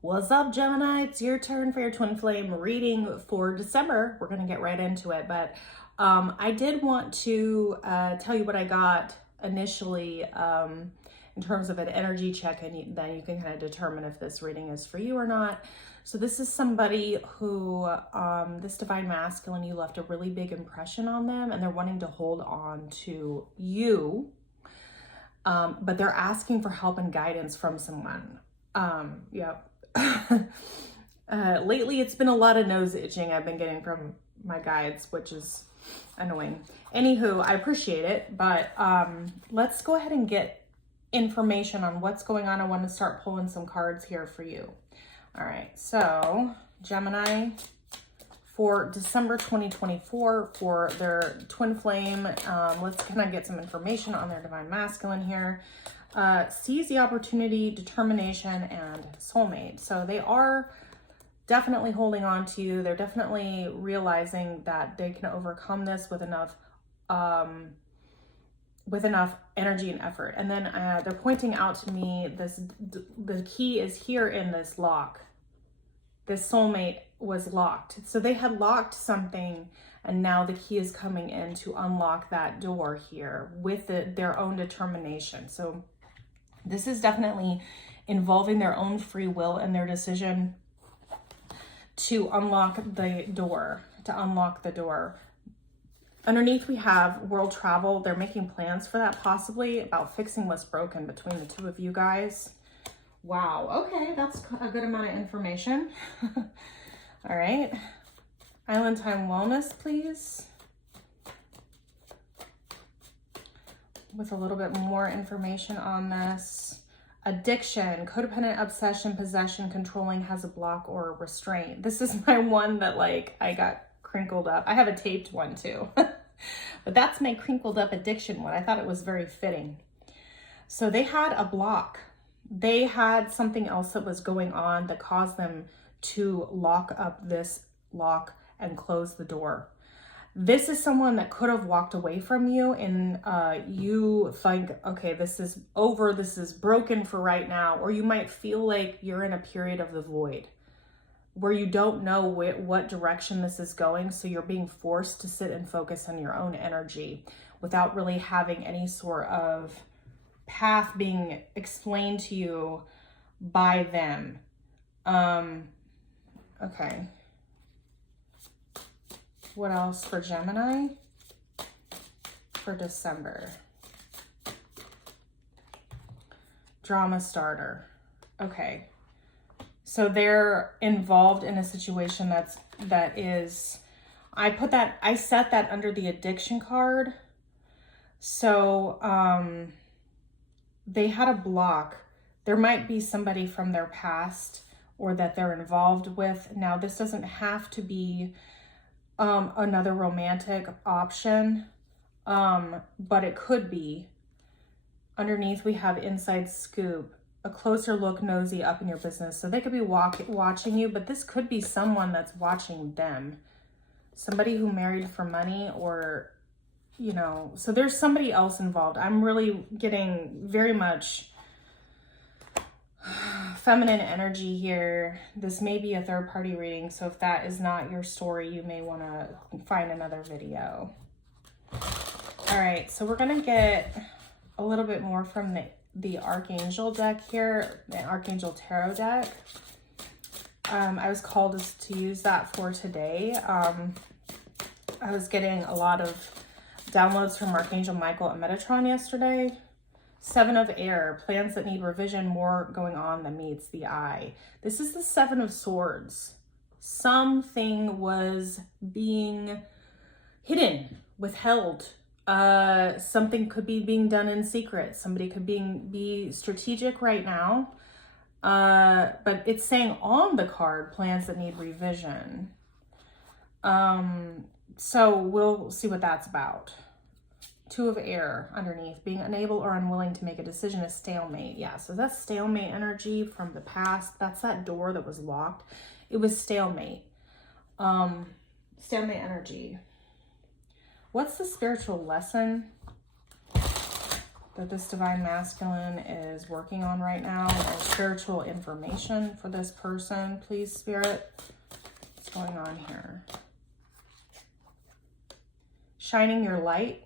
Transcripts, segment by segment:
What's up, Gemini? It's your turn for your twin flame reading for December. We're going to get right into it, but I did want to tell you what I got initially in terms of an energy check, and then you can kind of determine if this reading is for you or not. So this is somebody who, this divine masculine, you left a really big impression on them, and they're wanting to hold on to you, but they're asking for help and guidance from someone. Yep. Lately it's been a lot of nose itching I've been getting from my guides, which is annoying. Anywho, I appreciate it, but let's go ahead and get information on what's going on. I want to start pulling some cards here for you. All right, so Gemini, for December 2024, for their twin flame, let's kind of get some information on their divine masculine here. Seize the opportunity, determination, and soulmate. So they are definitely holding on to you. They're definitely realizing that they can overcome this with enough energy and effort. And then they're pointing out to me the key is here in this lock. This soulmate was locked. So they had locked something, and now the key is coming in to unlock that door here with their own determination. So this is definitely involving their own free will and their decision to unlock the door, Underneath we have world travel. They're making plans for that, possibly about fixing what's broken between the two of you guys. Wow, okay, that's a good amount of information. All right, Island Time Wellness, please. With a little bit more information on this. Addiction, codependent, obsession, possession, controlling, has a block or a restraint. This is my one that I got crinkled up. I have a taped one too, but that's my crinkled up addiction one. I thought it was very fitting. So they had a block. They had something else that was going on that caused them to lock up this lock and close the door. This is someone that could have walked away from you, and you think, okay, this is over, this is broken for right now. Or you might feel like you're in a period of the void where you don't know what direction this is going. So you're being forced to sit and focus on your own energy without really having any sort of path being explained to you by them. Okay. What else for Gemini for December? Drama starter. Okay. So they're involved in a situation that is, I set that under the addiction card. So they had a block. There might be somebody from their past or that they're involved with. Now, this doesn't have to be another romantic option, but it could be. Underneath we have inside scoop, a closer look, nosy up in your business. So they could be watching you, but this could be someone that's watching them. Somebody who married for money, or, you know, so there's somebody else involved. I'm really getting very much feminine energy here. This may be a third-party reading, so if that is not your story, you may want to find another video. All right, so we're gonna get a little bit more from the Archangel deck here, the Archangel Tarot deck. I was called to use that for today. I was getting a lot of downloads from Archangel Michael and Metatron yesterday. Seven of Air, plans that need revision, more going on than meets the eye. This is the Seven of Swords. Something was being hidden, withheld. Something could be being done in secret. Somebody could be strategic right now. But it's saying on the card, plans that need revision. So we'll see what that's about. Two of Air underneath, being unable or unwilling to make a decision, a stalemate. Yeah, so that's stalemate energy from the past. That's that door that was locked. It was stalemate. Stalemate energy. What's the spiritual lesson? that this divine masculine is working on right now, or spiritual information for this person, please, Spirit. What's going on here? Shining your light.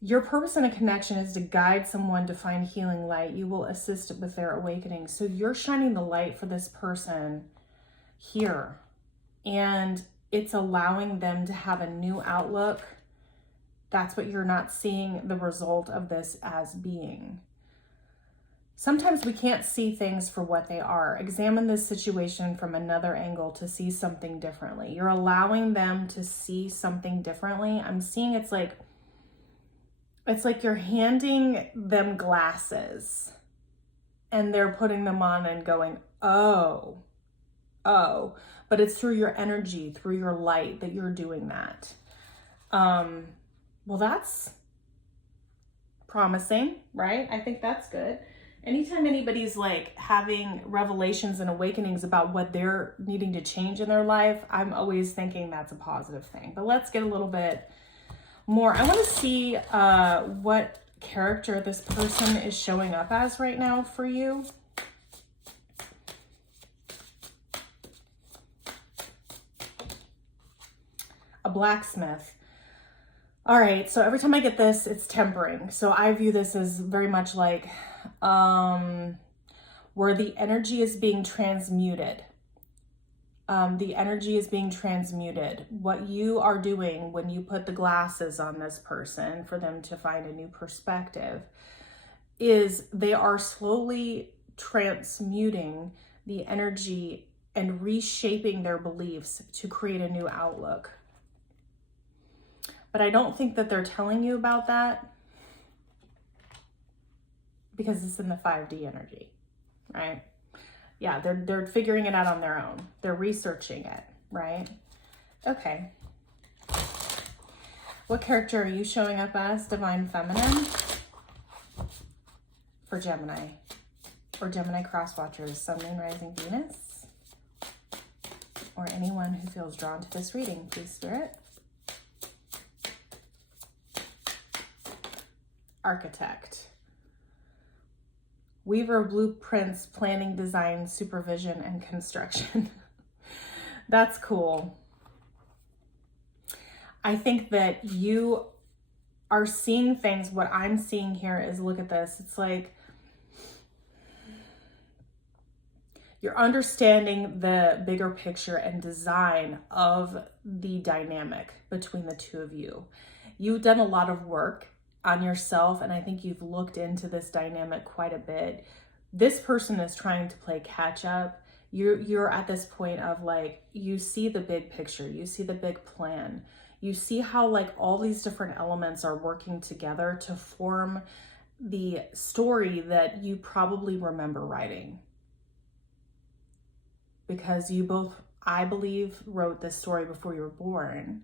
Your purpose in a connection is to guide someone to find healing light. You will assist with their awakening. So you're shining the light for this person here, and it's allowing them to have a new outlook. That's what you're not seeing the result of this as being. Sometimes we can't see things for what they are. Examine this situation from another angle to see something differently. You're allowing them to see something differently. I'm seeing it's like you're handing them glasses and they're putting them on and going, oh, but it's through your energy, through your light that you're doing that. Well, that's promising, right? I think that's good. Anytime anybody's like having revelations and awakenings about what they're needing to change in their life, I'm always thinking that's a positive thing. But let's get a little bit more. I want to see what character this person is showing up as right now for you. A blacksmith. All right, so every time I get this, it's tempering. So I view this as very much like where the energy is being transmuted. The energy is being transmuted. What you are doing when you put the glasses on this person for them to find a new perspective is they are slowly transmuting the energy and reshaping their beliefs to create a new outlook. But I don't think that they're telling you about that because it's in the 5D energy, right? Yeah, they're figuring it out on their own. They're researching it, right? Okay. What character are you showing up as, Divine Feminine? For Gemini. Or Gemini cross-watchers, Sun, Moon, Rising, Venus? Or anyone who feels drawn to this reading, please, Spirit. Architect. Weaver of blueprints, planning, design, supervision, and construction. That's cool. I think that you are seeing things. What I'm seeing here is, look at this. It's like you're understanding the bigger picture and design of the dynamic between the two of you. You've done a lot of work on yourself, and I think you've looked into this dynamic quite a bit. This person is trying to play catch up. You're at this point of like, you see the big picture, you see the big plan, you see how like all these different elements are working together to form the story that you probably remember writing. Because you both, I believe, wrote this story before you were born.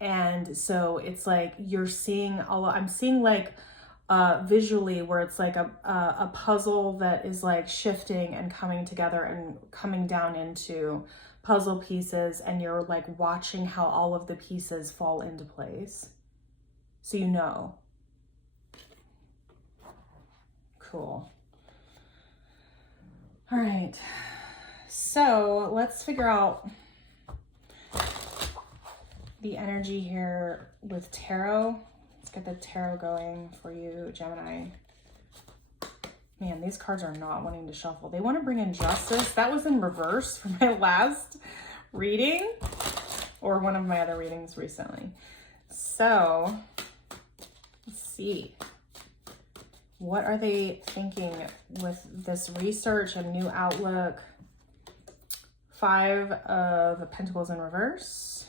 And so it's like you're seeing I'm seeing like visually where it's like a puzzle that is like shifting and coming together and coming down into puzzle pieces, and you're like watching how all of the pieces fall into place. So you know. Cool. All right. So let's figure out the energy here with tarot. Let's get the tarot going for you, Gemini. Man, these cards are not wanting to shuffle. They want to bring in justice. That was in reverse for my last reading, or one of my other readings recently. So let's see. What are they thinking with this research and new outlook? 5 of Pentacles in reverse.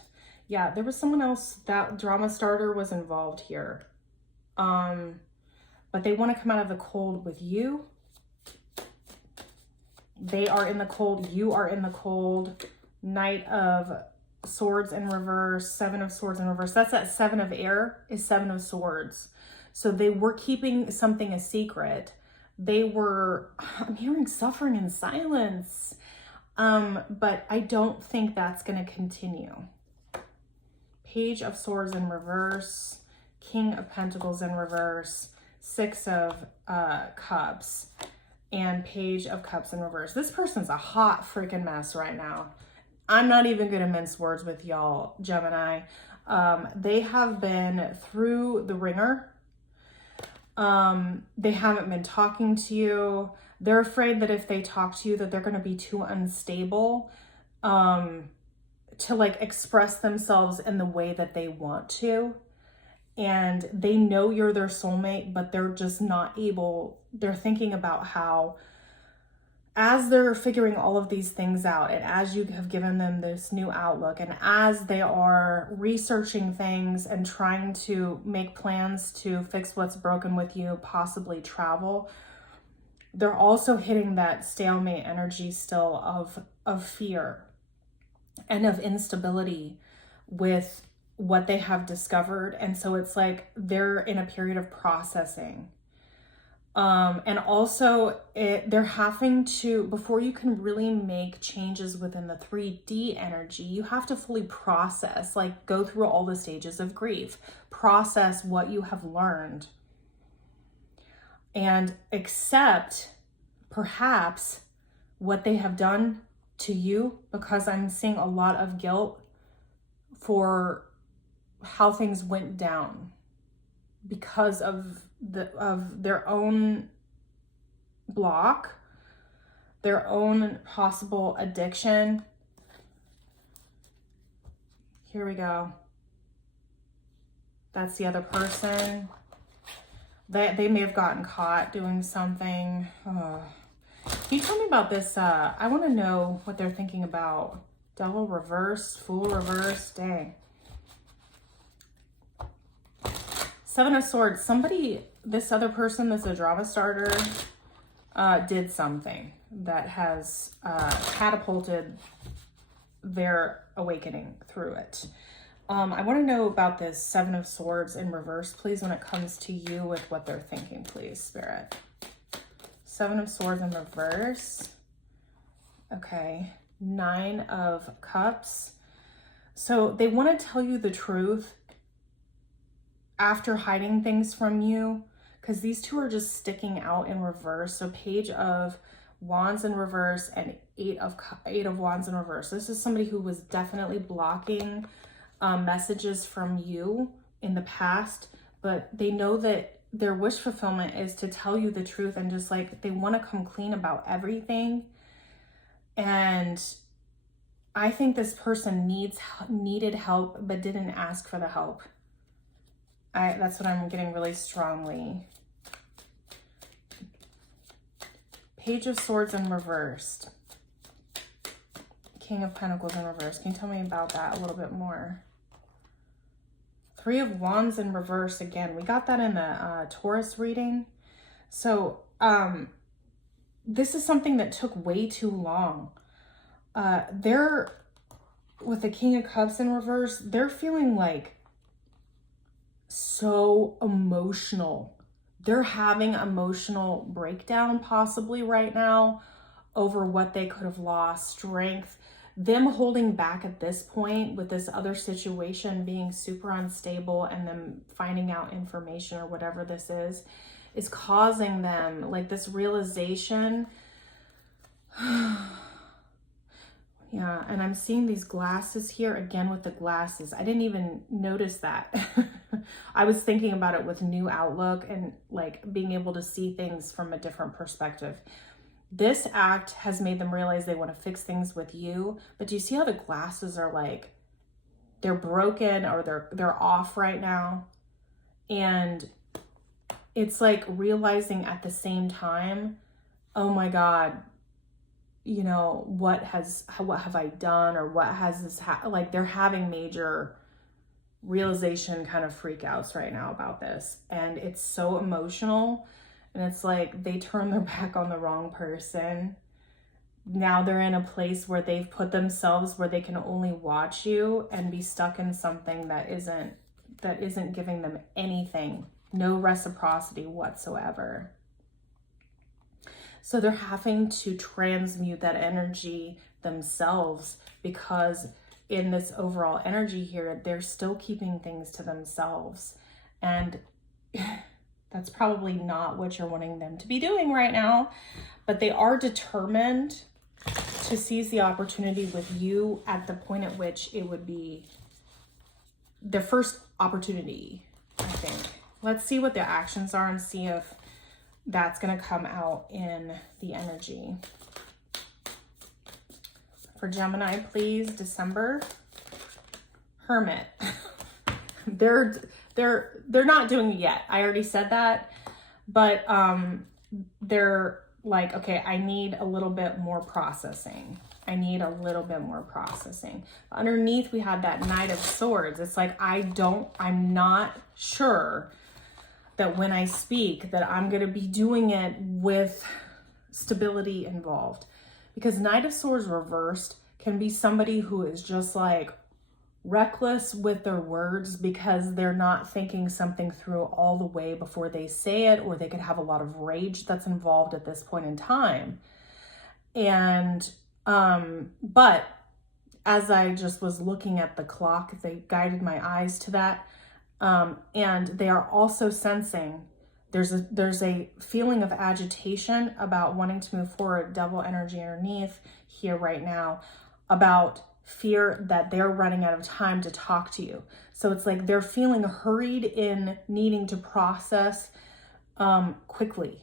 Yeah, there was someone else, that drama starter was involved here. But they want to come out of the cold with you. They are in the cold. You are in the cold. Knight of Swords in reverse. 7 of Swords in reverse. That's that 7 of air is 7 of Swords. So they were keeping something a secret. They were, I'm hearing suffering in silence. But I don't think that's going to continue. Page of Swords in reverse, King of Pentacles in reverse, Six of Cups, and Page of Cups in reverse. This person's a hot freaking mess right now. I'm not even gonna mince words with y'all, Gemini. They have been through the ringer. They haven't been talking to you. They're afraid that if they talk to you that they're gonna be too unstable to like express themselves in the way that they want to. And they know you're their soulmate, but they're just not able. They're thinking about how, as they're figuring all of these things out, and as you have given them this new outlook, and as they are researching things and trying to make plans to fix what's broken with you, possibly travel, they're also hitting that stalemate energy still of fear and of instability with what they have discovered. And so it's like they're in a period of processing. And also they're having to, before you can really make changes within the 3D energy, you have to fully process, like go through all the stages of grief, process what you have learned, and accept perhaps what they have done to you, because I'm seeing a lot of guilt for how things went down because of their own block, their own possible addiction. Here we go. That's the other person. They may have gotten caught doing something. Can you tell me about this? I want to know what they're thinking about. Devil reverse, Fool reverse, dang. Seven of Swords. Somebody, this other person that's a drama starter, did something that has catapulted their awakening through it. I want to know about this Seven of Swords in reverse, please, when it comes to you, with what they're thinking, please, Spirit. Seven of Swords in reverse. Okay. Nine of Cups. So they want to tell you the truth after hiding things from you, because these two are just sticking out in reverse. So Page of Wands in reverse and Eight of Wands in reverse. This is somebody who was definitely blocking messages from you in the past, but they know that their wish fulfillment is to tell you the truth, and just like they want to come clean about everything. And I think this person needed help but didn't ask for the help. That's what I'm getting really strongly. Page of Swords in reversed. King of Pentacles in reverse. Can you tell me about that a little bit more? Three of Wands in reverse again. We got that in the Taurus reading. So this is something that took way too long. They're, with the King of Cups in reverse, they're feeling like so emotional. They're having emotional breakdown possibly right now over what they could have lost, strength. Them holding back at this point with this other situation being super unstable, and them finding out information or whatever this is causing them like this realization. Yeah, and I'm seeing these glasses here again with the glasses. I didn't even notice that. I was thinking about it with new outlook and like being able to see things from a different perspective. This act has made them realize they want to fix things with you, but do you see how the glasses are like, they're broken or they're off right now? And it's like realizing at the same time, oh my God, you know, what have I done, or what has this like they're having major realization kind of freakouts right now about this, and it's so emotional, and it's like they turn their back on the wrong person. Now they're in a place where they've put themselves where they can only watch you and be stuck in something that isn't giving them anything, no reciprocity whatsoever. So they're having to transmute that energy themselves, because in this overall energy here, they're still keeping things to themselves. And that's probably not what you're wanting them to be doing right now, but they are determined to seize the opportunity with you at the point at which it would be their first opportunity, I think. Let's see what their actions are and see if that's going to come out in the energy. For Gemini, please, December. Hermit. They're not doing it yet. I already said that, but they're like, okay, I need a little bit more processing. I need a little bit more processing. Underneath, we had that Knight of Swords. It's like, I'm not sure that when I speak that I'm going to be doing it with stability involved. Because Knight of Swords reversed can be somebody who is just like reckless with their words because they're not thinking something through all the way before they say it, or they could have a lot of rage that's involved at this point in time. And but as I just was looking at the clock, they guided my eyes to that, and they are also sensing there's a feeling of agitation about wanting to move forward. Devil energy underneath here right now, about fear that they're running out of time to talk to you. So it's like they're feeling hurried in needing to process quickly.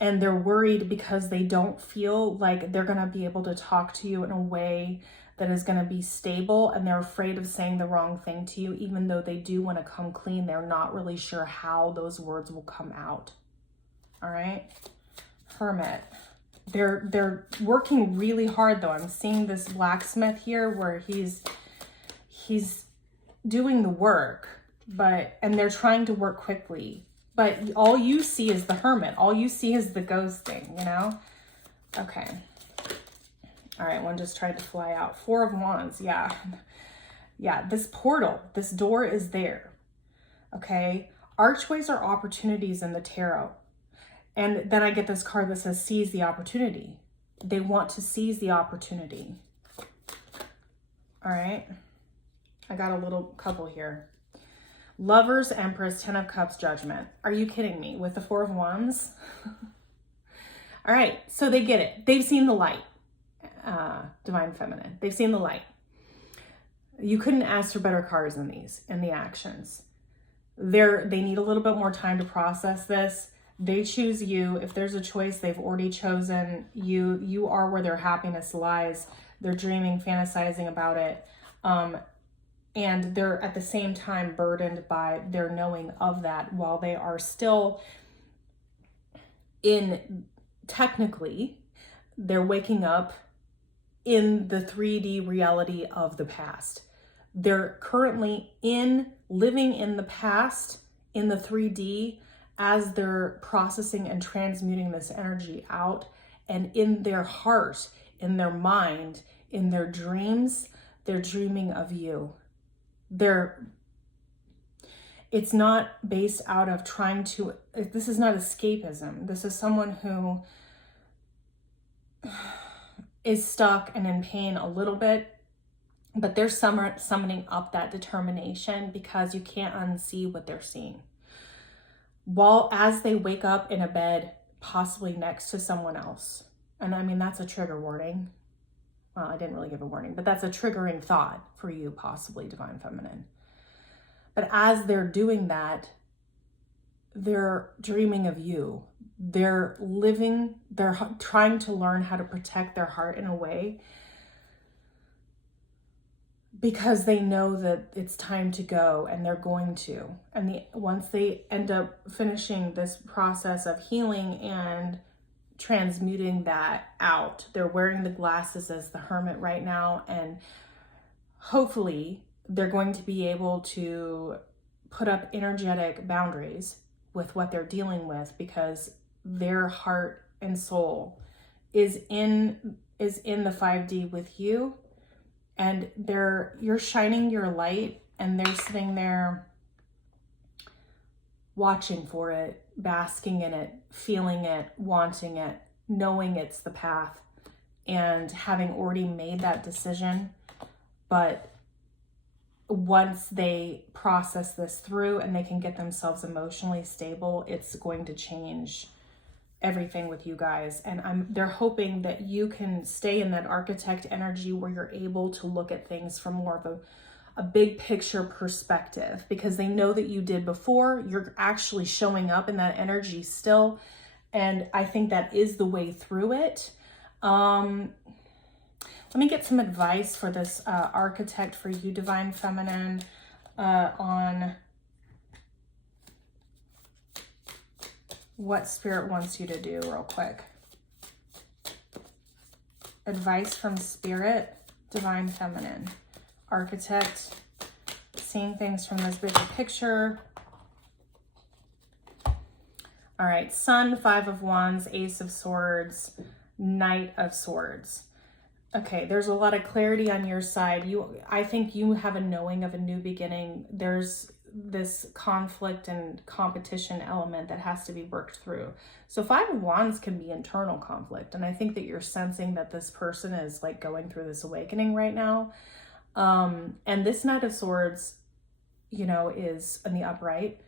And they're worried because they don't feel like they're going to be able to talk to you in a way that is going to be stable, and they're afraid of saying the wrong thing to you, even though they do want to come clean. They're not really sure how those words will come out. All right. Hermit. They're working really hard though. I'm seeing this blacksmith here where he's doing the work, and they're trying to work quickly, but all you see is the Hermit. All you see is the ghosting, you know? Okay. All right, one just tried to fly out. Four of Wands, yeah. Yeah, this portal, this door is there, okay? Archways are opportunities in the tarot. And then I get this card that says seize the opportunity. They want to seize the opportunity. All right. I got a little couple here. Lovers, Empress, 10 of Cups, Judgment. Are you kidding me? With the Four of Wands? All right. So they get it. They've seen the light. Divine Feminine. They've seen the light. You couldn't ask for better cards than these in the actions. They need a little bit more time to process this. They choose you. If there's a choice, they've already chosen you. You are where their happiness lies. They're dreaming, fantasizing about it. And they're at the same time burdened by their knowing of that, while they are still technically, they're waking up in the 3D reality of the past. They're currently living in the past in the 3D as they're processing and transmuting this energy out. And in their heart, in their mind, in their dreams, they're dreaming of you. It's not based out of this is not escapism. This is someone who is stuck and in pain a little bit, but they're summoning up that determination because you can't unsee what they're seeing. As they wake up in a bed, possibly next to someone else. And I mean, that's a trigger warning. Well, I didn't really give a warning, but that's a triggering thought for you, possibly, Divine Feminine. But as they're doing that, they're dreaming of you. They're trying to learn how to protect their heart in a way because they know that it's time to go, and they're going to. And once they end up finishing this process of healing and transmuting that out, they're wearing the glasses as the Hermit right now, and hopefully they're going to be able to put up energetic boundaries with what they're dealing with, because their heart and soul is in the 5D with you, and you're shining your light, and they're sitting there watching for it, basking in it, feeling it, wanting it, knowing it's the path, and having already made that decision. But once they process this through and they can get themselves emotionally stable, it's going to change everything with you guys. And they're hoping that you can stay in that architect energy where you're able to look at things from more of a big picture perspective, because they know that you did before. You're actually showing up in that energy still. And I think that is the way through it. Let me get some advice for this architect for you, Divine Feminine, on what Spirit wants you to do real quick. Advice from Spirit, Divine Feminine. Architect, seeing things from this bigger picture. All right, Sun, Five of Wands, Ace of Swords, Knight of Swords. Okay, there's a lot of clarity on your side. I think you have a knowing of a new beginning. There's this conflict and competition element that has to be worked through. So Five of Wands can be internal conflict. And I think that you're sensing that this person is like going through this awakening right now. And this Knight of Swords, you know, is in the upright.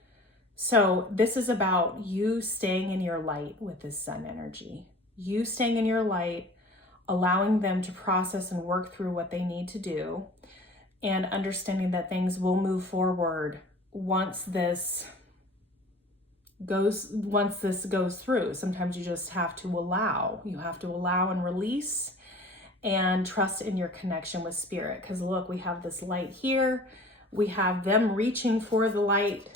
So this is about you staying in your light with this Sun energy. You staying in your light, allowing them to process and work through what they need to do, and understanding that things will move forward once this goes through. Sometimes you just have to allow. You have to allow and release and trust in your connection with Spirit. Because look, we have this light here. We have them reaching for the light.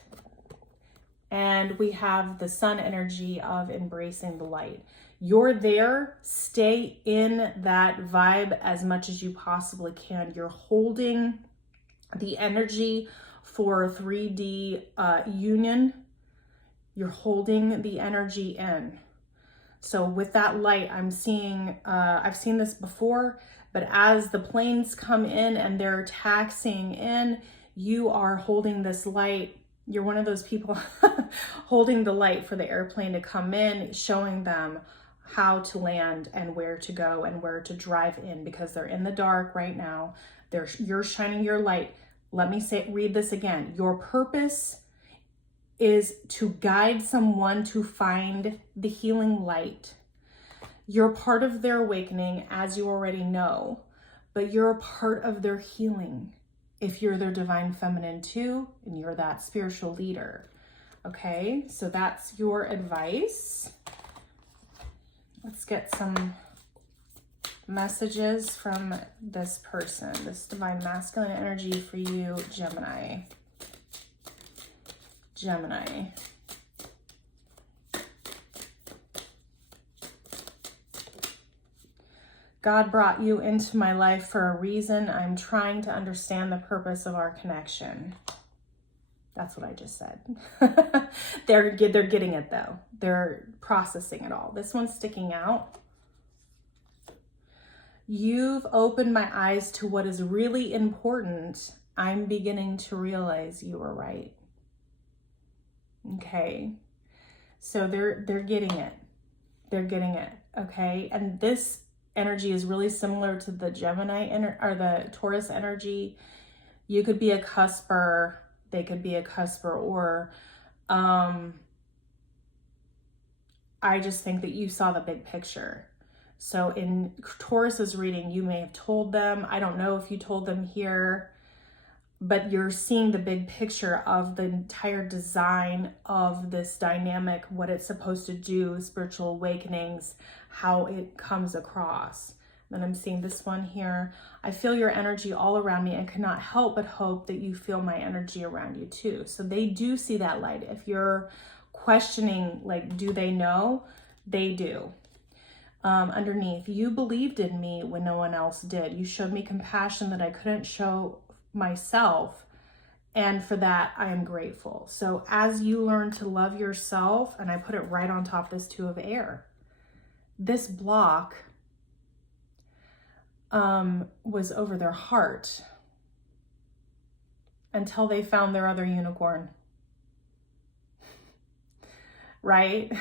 And we have the Sun energy of embracing the light. You're there, stay in that vibe as much as you possibly can. You're holding the energy for 3D union. You're holding the energy in. So with that light, I'm seeing, I've seen this before, but as the planes come in and they're taxiing in, you are holding this light. You're one of those people holding the light for the airplane to come in, showing them how to land and where to go and where to drive in, because they're in the dark right now. You're shining your light. Let me read this again. Your purpose is to guide someone to find the healing light. You're part of their awakening, as you already know, but you're a part of their healing if you're their Divine Feminine too, and you're that spiritual leader. Okay, so that's your advice. Let's get some messages from this person, this Divine Masculine energy for you, Gemini. Gemini. God brought you into my life for a reason. I'm trying to understand the purpose of our connection. That's what I just said. They're getting it though. They're processing it all. This one's sticking out. You've opened my eyes to what is really important. I'm beginning to realize you were right. Okay. So they're getting it. They're getting it. Okay. And this energy is really similar to the Gemini or the Taurus energy. You could be a cusper. They could be a cusper, or I just think that you saw the big picture. So in Taurus's reading, you may have told them, I don't know if you told them here, but you're seeing the big picture of the entire design of this dynamic, what it's supposed to do, spiritual awakenings, how it comes across. Then I'm seeing this one here. I feel your energy all around me and cannot help but hope that you feel my energy around you too. So they do see that light. If you're questioning, like, do they know? They do. Underneath, you believed in me when no one else did. You showed me compassion that I couldn't show myself. And for that, I am grateful. So as you learn to love yourself, and I put it right on top of this Two of Air, this block was over their heart until they found their other unicorn, right?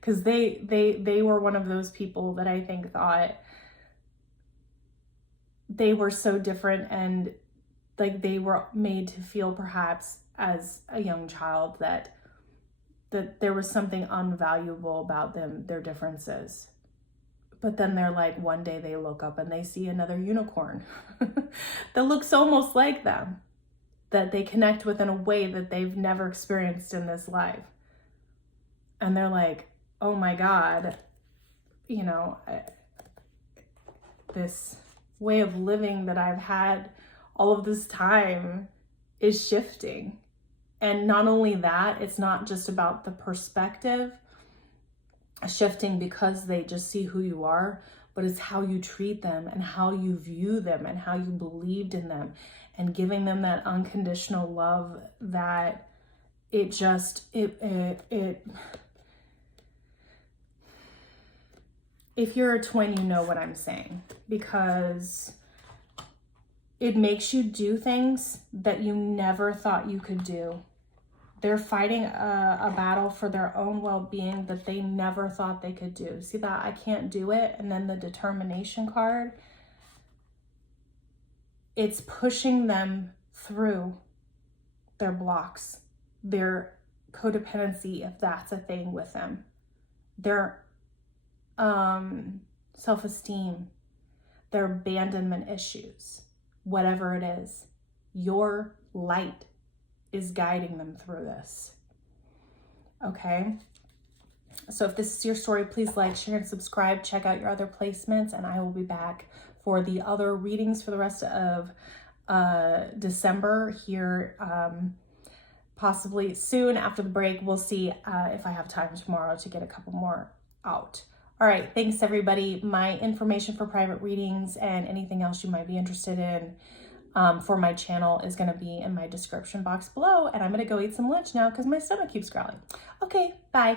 Because they were one of those people that I think thought they were so different and like they were made to feel perhaps as a young child that there was something unvaluable about them, their differences. But then they're like, one day they look up and they see another unicorn that looks almost like them, that they connect with in a way that they've never experienced in this life. And they're like, oh my God, you know, this way of living that I've had all of this time is shifting. And not only that, it's not just about the perspective shifting because they just see who you are, but it's how you treat them and how you view them and how you believed in them, and giving them that unconditional love that it just, if you're a twin, you know what I'm saying, because it makes you do things that you never thought you could do. They're fighting a battle for their own well-being that they never thought they could do. See that? I can't do it. And then the determination card, it's pushing them through their blocks, their codependency, if that's a thing with them, their self-esteem, their abandonment issues, whatever it is. Your light is guiding them through this. Okay? So if this is your story, please like, share, and subscribe. Check out your other placements, and I will be back for the other readings for the rest of December here, possibly soon after the break. We'll see if I have time tomorrow to get a couple more out. All right, thanks everybody. My information for private readings and anything else you might be interested in for my channel is going to be in my description box below. And I'm going to go eat some lunch now because my stomach keeps growling. Okay, bye.